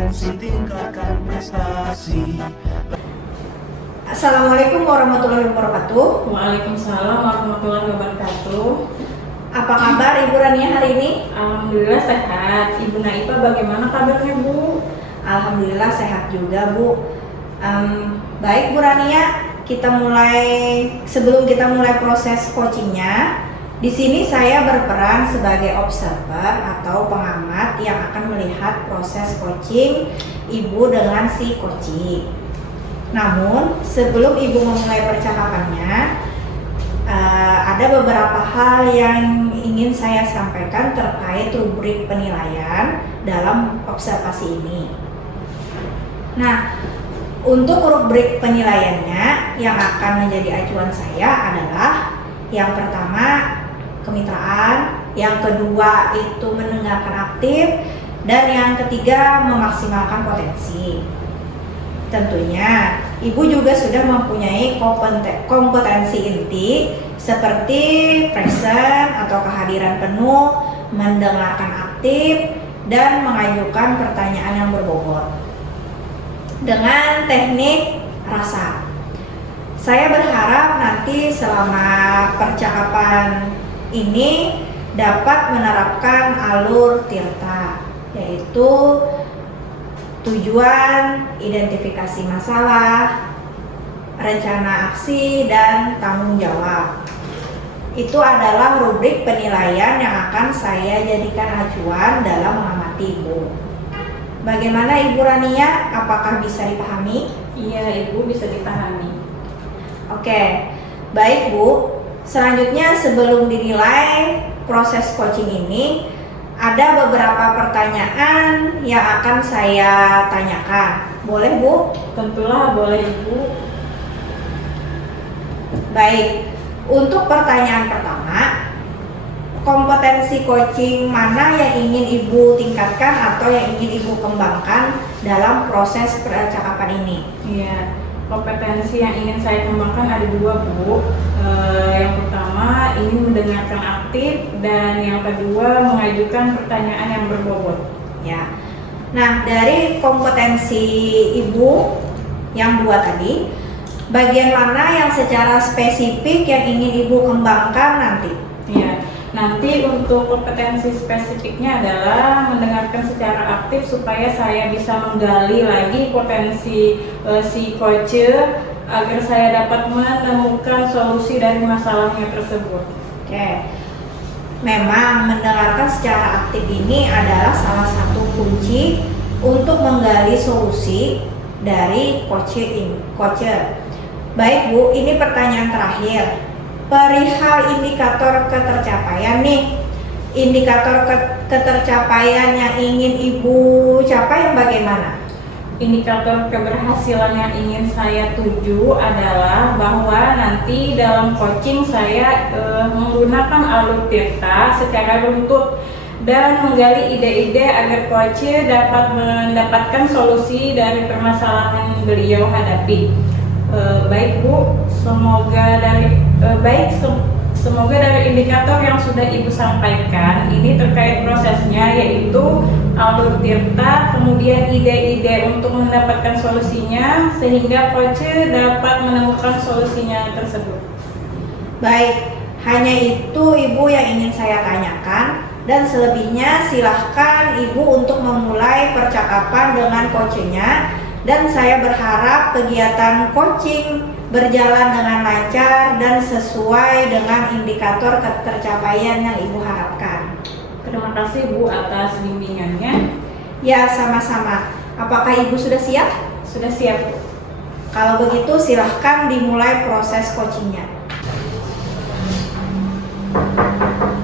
kompetensi, tingkatkan prestasi. Assalamualaikum warahmatullahi wabarakatuh. Waalaikumsalam warahmatullahi wabarakatuh. Apa kabar Ibu Rania hari ini? Alhamdulillah sehat. Ibu Naipa bagaimana kabarnya Bu? Alhamdulillah sehat juga Bu. Baik Bu Rania, sebelum kita mulai proses coachingnya, di sini saya berperan sebagai observer atau pengamat yang akan melihat proses coaching Ibu dengan si coaching. Namun sebelum Ibu memulai percakapannya, ada beberapa hal yang ingin saya sampaikan terkait rubrik penilaian dalam observasi ini. Nah, untuk rubrik penilaiannya yang akan menjadi acuan saya adalah yang pertama kemitraan, yang kedua itu mendengarkan aktif, dan yang ketiga memaksimalkan potensi. Tentunya Ibu juga sudah mempunyai kompetensi inti seperti present atau kehadiran penuh, mendengarkan aktif, dan mengajukan pertanyaan yang berbobot dengan teknik rasa. Saya berharap nanti selama percakapan ini dapat menerapkan alur Tirta, yaitu tujuan, identifikasi masalah, rencana aksi, dan tanggung jawab. Itu adalah rubrik penilaian yang akan saya jadikan acuan dalam mengamati Ibu. Bagaimana Ibu Rania? Apakah bisa dipahami? Iya Ibu, bisa dipahami. Oke, baik Bu. Selanjutnya sebelum dinilai proses coaching ini, ada beberapa pertanyaan yang akan saya tanyakan. Boleh Bu? Tentulah boleh Ibu. Baik, untuk pertanyaan pertama, kompetensi coaching mana yang ingin Ibu tingkatkan atau yang ingin Ibu kembangkan dalam proses percakapan ini? Iya, kompetensi yang ingin saya kembangkan ada dua Bu. Yang pertama ingin mendengarkan aktif, dan yang kedua mengajukan pertanyaan yang berbobot. Ya. Nah, dari kompetensi Ibu yang dua tadi, bagian mana yang secara spesifik yang ingin Ibu kembangkan nanti? Ya, nanti untuk kompetensi spesifiknya adalah mendengarkan secara aktif supaya saya bisa menggali lagi potensi si coach agar saya dapat menemukan solusi dari masalahnya tersebut. Oke. Memang mendengarkan secara aktif ini adalah salah satu kunci untuk menggali solusi dari coach. Baik Bu, ini pertanyaan terakhir. Perihal indikator ketercapaian nih, indikator ketercapaian yang ingin Ibu capai yang bagaimana? Indikator keberhasilan yang ingin saya tuju adalah bahwa nanti dalam coaching saya menggunakan alur Tirta secara runtut dan menggali ide-ide agar coach dapat mendapatkan solusi dari permasalahan yang beliau hadapi. Baik Bu, semoga dari indikator yang sudah Ibu sampaikan ini terkait prosesnya, yaitu alur Tirta, kemudian ide-ide untuk mendapatkan solusinya sehingga coach dapat menemukan solusinya tersebut. Baik, hanya itu Ibu yang ingin saya tanyakan, dan selebihnya silahkan Ibu untuk memulai percakapan dengan coachnya. Dan saya berharap kegiatan coaching berjalan dengan lancar dan sesuai dengan indikator ketercapaian yang Ibu harapkan. Terima kasih Bu atas bimbingannya. Ya, sama-sama. Apakah Ibu sudah siap? Sudah siap Bu. Kalau begitu silahkan dimulai proses coachingnya.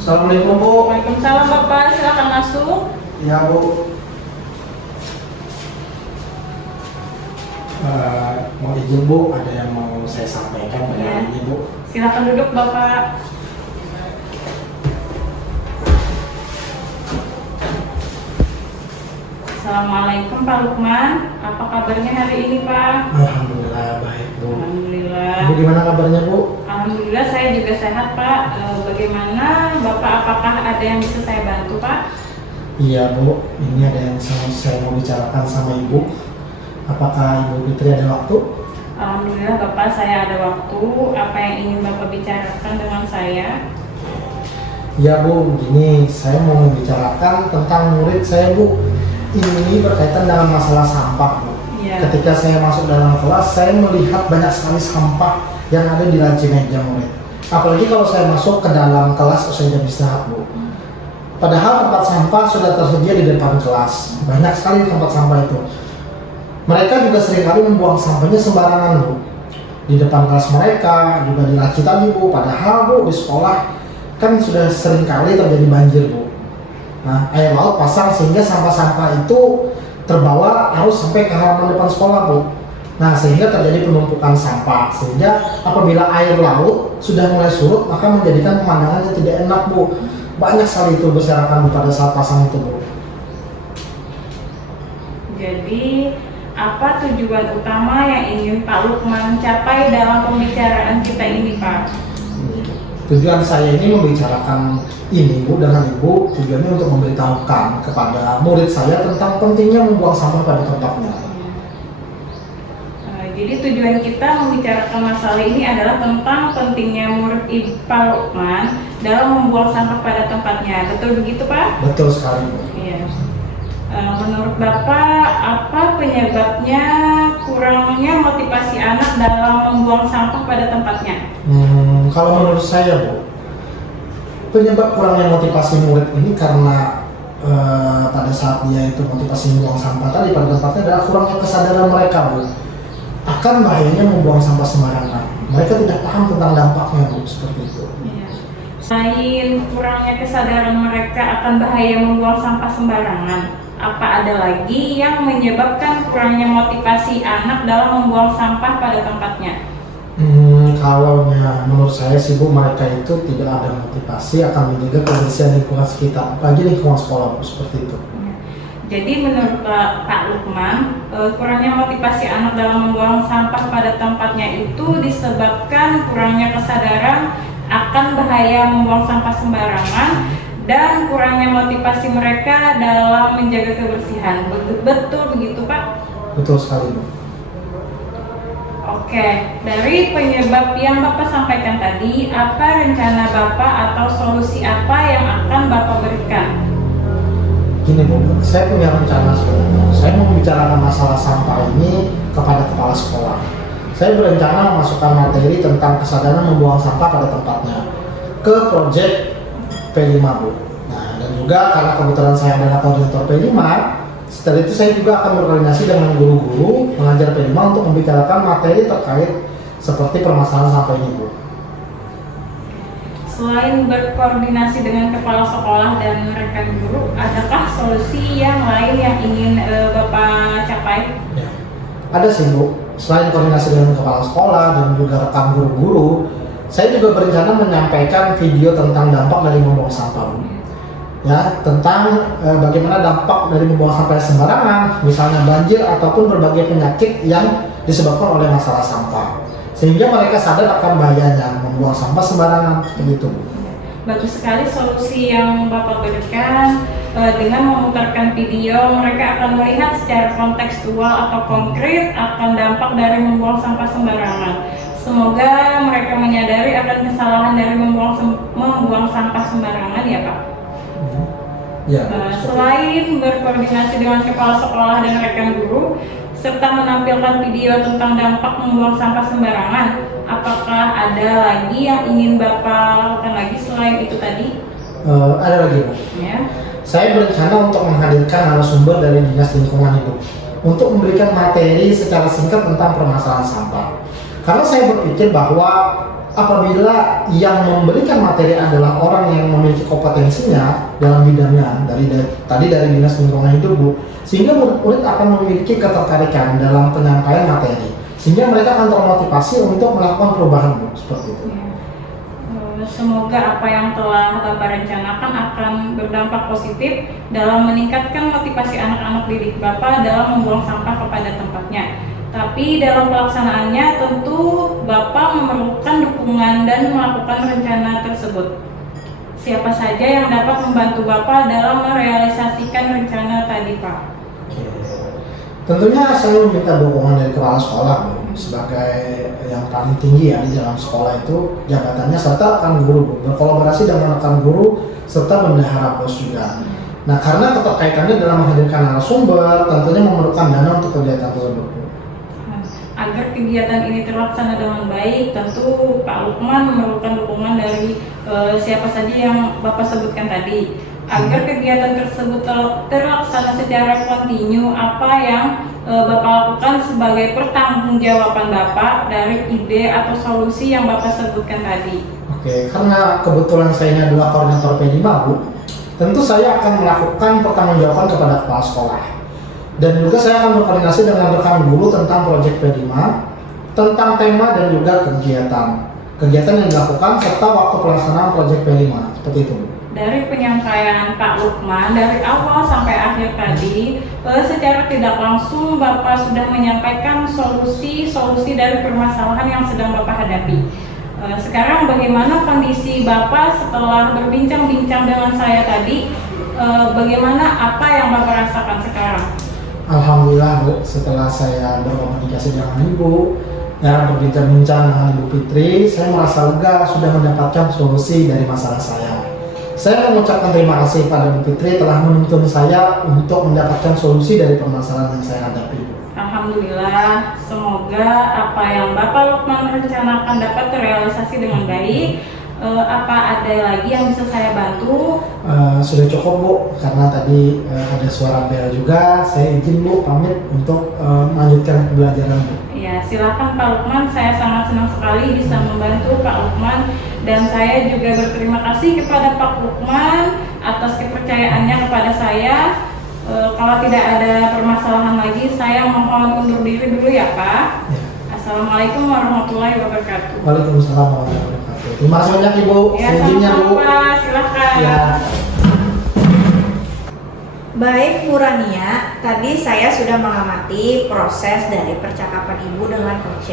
Assalamualaikum Bu. Waalaikumsalam Bapak, silakan masuk. Ya Bu. Mau izin Bu, ada yang mau saya sampaikan pada hari ini Bu. Silakan duduk Bapak. Assalamualaikum Pak Lukman, apa kabarnya hari ini Pak? Alhamdulillah baik Bu. Alhamdulillah. Bu gimana kabarnya Bu? Alhamdulillah saya juga sehat Pak. Bagaimana Bapak, apakah ada yang bisa saya bantu Pak? Iya Bu, ini ada yang saya mau bicarakan sama Ibu. Apakah Ibu Fitri ada waktu? Alhamdulillah Bapak, saya ada waktu. Apa yang ingin Bapak bicarakan dengan saya? Iya Bu, begini, saya mau membicarakan tentang murid saya Bu. Ini berkaitan dengan masalah sampah Bu. Iya. Ketika saya masuk dalam kelas, saya melihat banyak sekali sampah yang ada di laci meja murid. Apalagi kalau saya masuk ke dalam kelas usai jam istirahat Bu. Padahal tempat sampah sudah tersedia di depan kelas. Banyak sekali tempat sampah itu. Mereka juga seringkali membuang sampahnya sembarangan Bu. Di depan kelas mereka, juga di laci tadi Bu. Padahal Bu, di sekolah kan sudah seringkali terjadi banjir Bu. Nah, air laut pasang sehingga sampah-sampah itu terbawa arus sampai ke halaman depan sekolah Bu. Nah, sehingga terjadi penumpukan sampah. Sehingga apabila air laut sudah mulai surut, maka menjadikan pemandangan yang tidak enak Bu. Banyak sekali itu berserakan Bu pada saat pasang itu Bu. Jadi, apa tujuan utama yang ingin Pak Lukman capai dalam pembicaraan kita ini, Pak? Tujuan saya ini membicarakan ini Bu dengan Ibu, tujuannya untuk memberitahukan kepada murid saya tentang pentingnya membuang sampah pada tempatnya. Jadi tujuan kita membicarakan masalah ini adalah tentang pentingnya murid Pak Lukman dalam membuang sampah pada tempatnya. Betul begitu Pak? Betul sekali Bu. Iya. Menurut Bapak, apa penyebabnya kurangnya motivasi anak dalam membuang sampah pada tempatnya? Kalau menurut saya Bu, penyebab kurangnya motivasi murid ini karena pada saat dia itu motivasi membuang sampah tadi pada tempatnya adalah kurangnya kesadaran mereka Bu akan bahayanya membuang sampah sembarangan. Mereka tidak paham tentang dampaknya Bu, seperti itu. Iya. Selain kurangnya kesadaran mereka akan bahaya membuang sampah sembarangan, apa ada lagi yang menyebabkan kurangnya motivasi anak dalam membuang sampah pada tempatnya? Kalau menurut saya sih Bu, mereka itu tidak ada motivasi akan menjaga kebersihan lingkungan sekitar, apalagi lingkungan sekolah Bu, seperti itu. Jadi menurut Pak Lukman, kurangnya motivasi anak dalam membuang sampah pada tempatnya itu disebabkan kurangnya kesadaran akan bahaya membuang sampah sembarangan dan kurangnya motivasi mereka dalam menjaga kebersihan. Betul begitu Pak? Betul sekali Bu. Oke, dari penyebab yang Bapak sampaikan tadi, apa rencana Bapak atau solusi apa yang akan Bapak berikan? Gini Bu, saya punya rencana sebenarnya. Saya mau membicarakan masalah sampah ini kepada kepala sekolah. Saya berencana memasukkan materi tentang kesadaran membuang sampah pada tempatnya ke proyek P5 Bu. Nah, dan juga karena kebetulan saya adalah koordinator P5, setelah itu saya juga akan berkoordinasi dengan guru-guru mengajar P5 untuk membicarakan materi terkait seperti permasalahan sampah ini Bu. Selain berkoordinasi dengan kepala sekolah dan rekan guru, adakah solusi yang lain yang ingin Bapak capai? Ya. Ada sih Bu, selain koordinasi dengan kepala sekolah dan juga rekan guru-guru, saya juga berencana menyampaikan video tentang dampak dari membuang sampah Bu. Ya, tentang bagaimana dampak dari membuang sampah sembarangan, misalnya banjir ataupun berbagai penyakit yang disebabkan oleh masalah sampah. Sehingga mereka sadar akan bahayanya membuang sampah sembarangan, seperti itu. Bagus sekali solusi yang Bapak berikan. Dengan memutarkan video, mereka akan melihat secara kontekstual atau konkret akan dampak dari membuang sampah sembarangan. Semoga mereka menyadari akan kesalahan dari membuang sampah sembarangan ya Pak. Ya, selain berkoordinasi dengan kepala sekolah dan rekan guru, serta menampilkan video tentang dampak membuang sampah sembarangan, apakah ada lagi yang ingin Bapak lakukan lagi selain itu tadi? Ada lagi Bu. Ya. Saya berencana untuk menghadirkan narasumber dari Dinas Lingkungan Hidup untuk memberikan materi secara singkat tentang permasalahan sampah. Karena saya berpikir bahwa apabila yang memberikan materi adalah orang yang memiliki kompetensinya dalam bidangnya dari Dinas Lingkungan Hidup Bu, sehingga murid akan memiliki ketertarikan dalam penyampaian materi, sehingga mereka akan termotivasi untuk melakukan perubahan Bu, seperti itu. Semoga apa yang telah Bapak rencanakan akan berdampak positif dalam meningkatkan motivasi anak-anak didik Bapak dalam membuang sampah kepada tempatnya. Tapi dalam pelaksanaannya tentu Bapak memerlukan dukungan dan melakukan rencana tersebut. siapa saja yang dapat membantu Bapak dalam merealisasikan rencana tadi, Pak? Oke. Tentunya saya meminta dukungan dari kepala sekolah, Bu. Sebagai yang paling tinggi ya di dalam sekolah itu jabatannya, serta rekan guru, Bu. Berkolaborasi dengan rekan guru serta bendahara BOS juga. Nah, karena keterkaitannya dalam menghadirkan narasumber, tentunya memerlukan dana untuk kegiatan tersebut, Bu. Agar kegiatan ini terlaksana dengan baik, tentu Pak Lukman memerlukan dukungan dari siapa saja yang Bapak sebutkan tadi. Agar kegiatan tersebut terlaksana secara kontinu, apa yang Bapak lakukan sebagai pertanggungjawaban Bapak dari ide atau solusi yang Bapak sebutkan tadi? Oke, karena kebetulan saya ini adalah koordinator P5, Bu, tentu saya akan melakukan pertanggungjawaban kepada kepala sekolah. Dan juga saya akan berkoordinasi dengan rekan guru tentang proyek P5, tentang tema dan juga kegiatan yang dilakukan serta waktu pelaksanaan proyek P5, seperti itu. Dari penyampaian Pak Lukman dari awal sampai akhir tadi, secara tidak langsung Bapak sudah menyampaikan solusi dari permasalahan yang sedang Bapak hadapi. Sekarang bagaimana kondisi Bapak setelah berbincang-bincang dengan saya tadi? Bagaimana apa yang Bapak rasakan sekarang? Alhamdulillah, Bu, setelah saya berkomunikasi dengan Ibu dan berbincang-bincang dengan Ibu Fitri, saya merasa lega sudah mendapatkan solusi dari masalah saya. Saya mengucapkan terima kasih pada Bu Fitri telah menuntun saya untuk mendapatkan solusi dari permasalahan yang saya hadapi. Alhamdulillah, semoga apa yang Bapak Lukman rencanakan dapat terrealisasi dengan baik. Apa ada lagi yang bisa saya bantu? Sudah cukup, Bu, karena tadi ada suara bel juga. Saya izin, Bu, pamit untuk melanjutkan pembelajaran, Bu. Ya, silakan Pak Lukman. Saya sangat senang sekali bisa membantu Pak Lukman, dan saya juga berterima kasih kepada Pak Lukman atas kepercayaannya kepada saya. Kalau tidak ada permasalahan lagi, saya mohon undur diri dulu ya, Pak. Ya. Assalamualaikum warahmatullahi wabarakatuh. Waalaikumsalam warahmatullahi wabarakatuh. Terima kasih banyak, Ibu. Ya, Izinnya, Bu. sama-sama, Pak. Silakan. Ya. Baik, Bu Rania, tadi saya sudah mengamati proses dari percakapan Ibu dengan coach.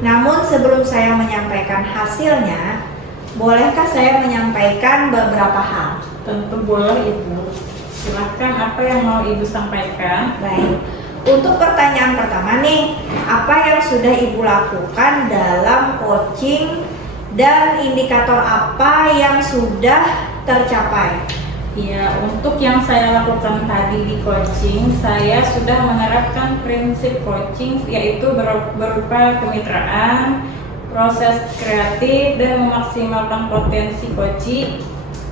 Namun sebelum saya menyampaikan hasilnya, bolehkah saya menyampaikan beberapa hal? Tentu boleh, Ibu. Silakan, apa yang mau Ibu sampaikan? Baik, untuk pertanyaan pertama nih, apa yang sudah Ibu lakukan dalam coaching dan indikator apa yang sudah tercapai? Ya, untuk yang saya lakukan tadi di coaching, saya sudah menerapkan prinsip coaching, yaitu berupa kemitraan, proses kreatif, dan memaksimalkan potensi coaching.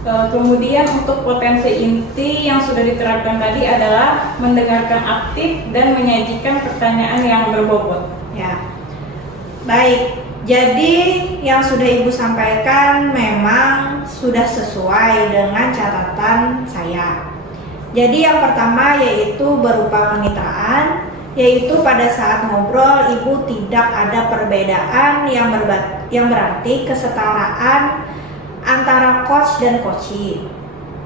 Kemudian untuk potensi inti yang sudah diterapkan tadi adalah mendengarkan aktif dan menyajikan pertanyaan yang berbobot. Ya, baik. Jadi yang sudah Ibu sampaikan memang sudah sesuai dengan catatan saya. Jadi yang pertama yaitu berupa kemitraan, yaitu pada saat ngobrol Ibu tidak ada perbedaan yang berarti kesetaraan antara coach dan coachee.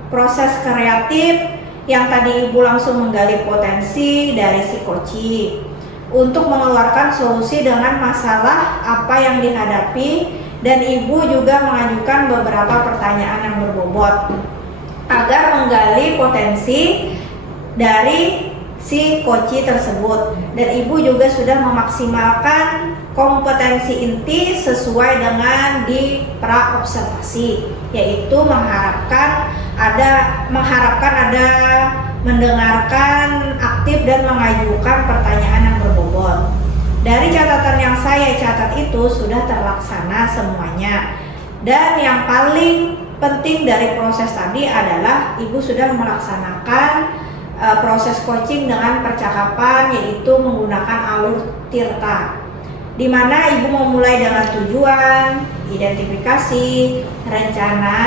Proses kreatif yang tadi Ibu langsung menggali potensi dari si coachee untuk mengeluarkan solusi dengan masalah apa yang dihadapi, dan Ibu juga mengajukan beberapa pertanyaan yang berbobot agar menggali potensi dari si coachee tersebut, dan Ibu juga sudah memaksimalkan kompetensi inti sesuai dengan di pra observasi, yaitu mengharapkan ada mendengarkan aktif dan mengajukan pertanyaan yang berbobot. Dari catatan yang saya catat itu sudah terlaksana semuanya, dan yang paling penting dari proses tadi adalah Ibu sudah melaksanakan proses coaching dengan percakapan, yaitu menggunakan alur tirta, di mana Ibu memulai dengan tujuan, identifikasi, rencana,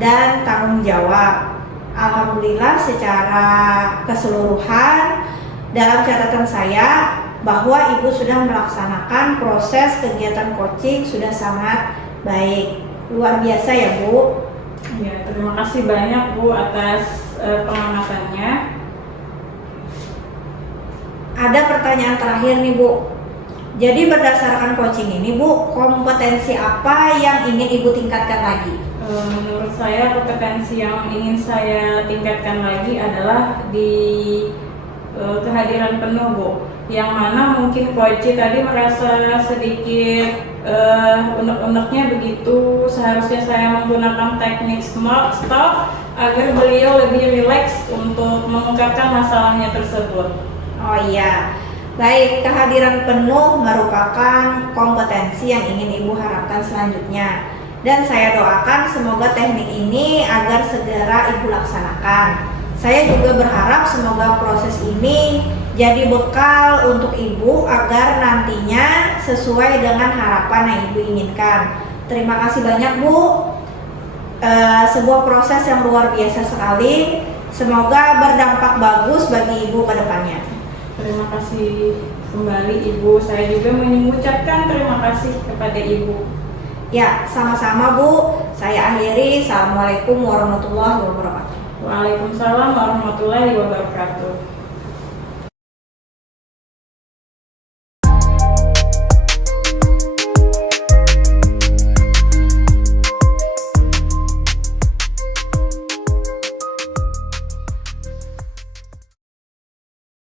dan tanggung jawab. Alhamdulillah secara keseluruhan dalam catatan saya bahwa Ibu sudah melaksanakan proses kegiatan coaching sudah sangat baik. Luar biasa ya, Bu. Ya, terima kasih banyak, Bu, atas pengamatannya. Ada pertanyaan terakhir nih, Bu. Jadi berdasarkan coaching ini, Bu, kompetensi apa yang ingin Ibu tingkatkan lagi? Menurut saya kompetensi yang ingin saya tingkatkan lagi adalah di kehadiran penuh, Bu. Yang mana mungkin Koci tadi merasa sedikit unek-uneknya begitu. Seharusnya saya menggunakan teknik smart stop agar beliau lebih rileks untuk mengungkapkan masalahnya tersebut. Oh iya, baik, kehadiran penuh merupakan kompetensi yang ingin Ibu harapkan selanjutnya. Dan saya doakan semoga teknik ini agar segera Ibu laksanakan. Saya juga berharap semoga proses ini jadi bekal untuk Ibu agar nantinya sesuai dengan harapan yang Ibu inginkan. Terima kasih banyak, Bu. Sebuah proses yang luar biasa sekali. Semoga berdampak bagus bagi Ibu ke depannya. Terima kasih kembali Ibu. Saya juga mengucapkan terima kasih kepada Ibu. Ya, sama-sama, Bu. Saya akhiri. Assalamualaikum warahmatullahi wabarakatuh. Waalaikumsalam warahmatullahi wabarakatuh.